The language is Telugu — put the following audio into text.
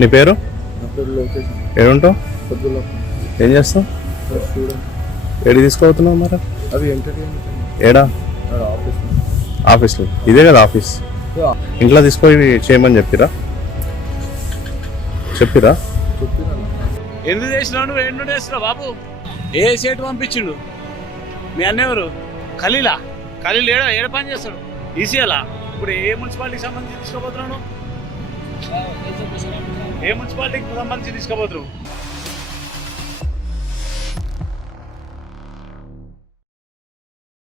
నీ పేరు? లోకేష్. ఏడుంటావు? పొద్దులో ఏం చేస్తావు? స్టూడెంట్. ఏడు తీసుకుపోతున్నావు మరి? అవి ఎంటర్టైన్మెంట్ ఏడా? ఆఫీస్. ఆఫీస్లో. ఇదే కదా ఆఫీస్. ఇంట్లో తీసుకొని చేయమని చెప్పిరా? చెప్పినా ఎందుకు చేసినావు నువ్వు? ఎన్నో చేస్తున్నావు బాబు? ఏ సేటు పంపించిండు? మీ అన్నెవరు? ఖలీలా? ఖలీల్ ఏడ పని చేస్తాడు? ఈసీఎలా? ఇప్పుడు ఏ మున్సిపాలిటీకి సంబంధించి తీసుకోబోతున్నావు? ఏ మున్సిపాలిటీకి సంబంధించి తీసుకోబోతున్నావు?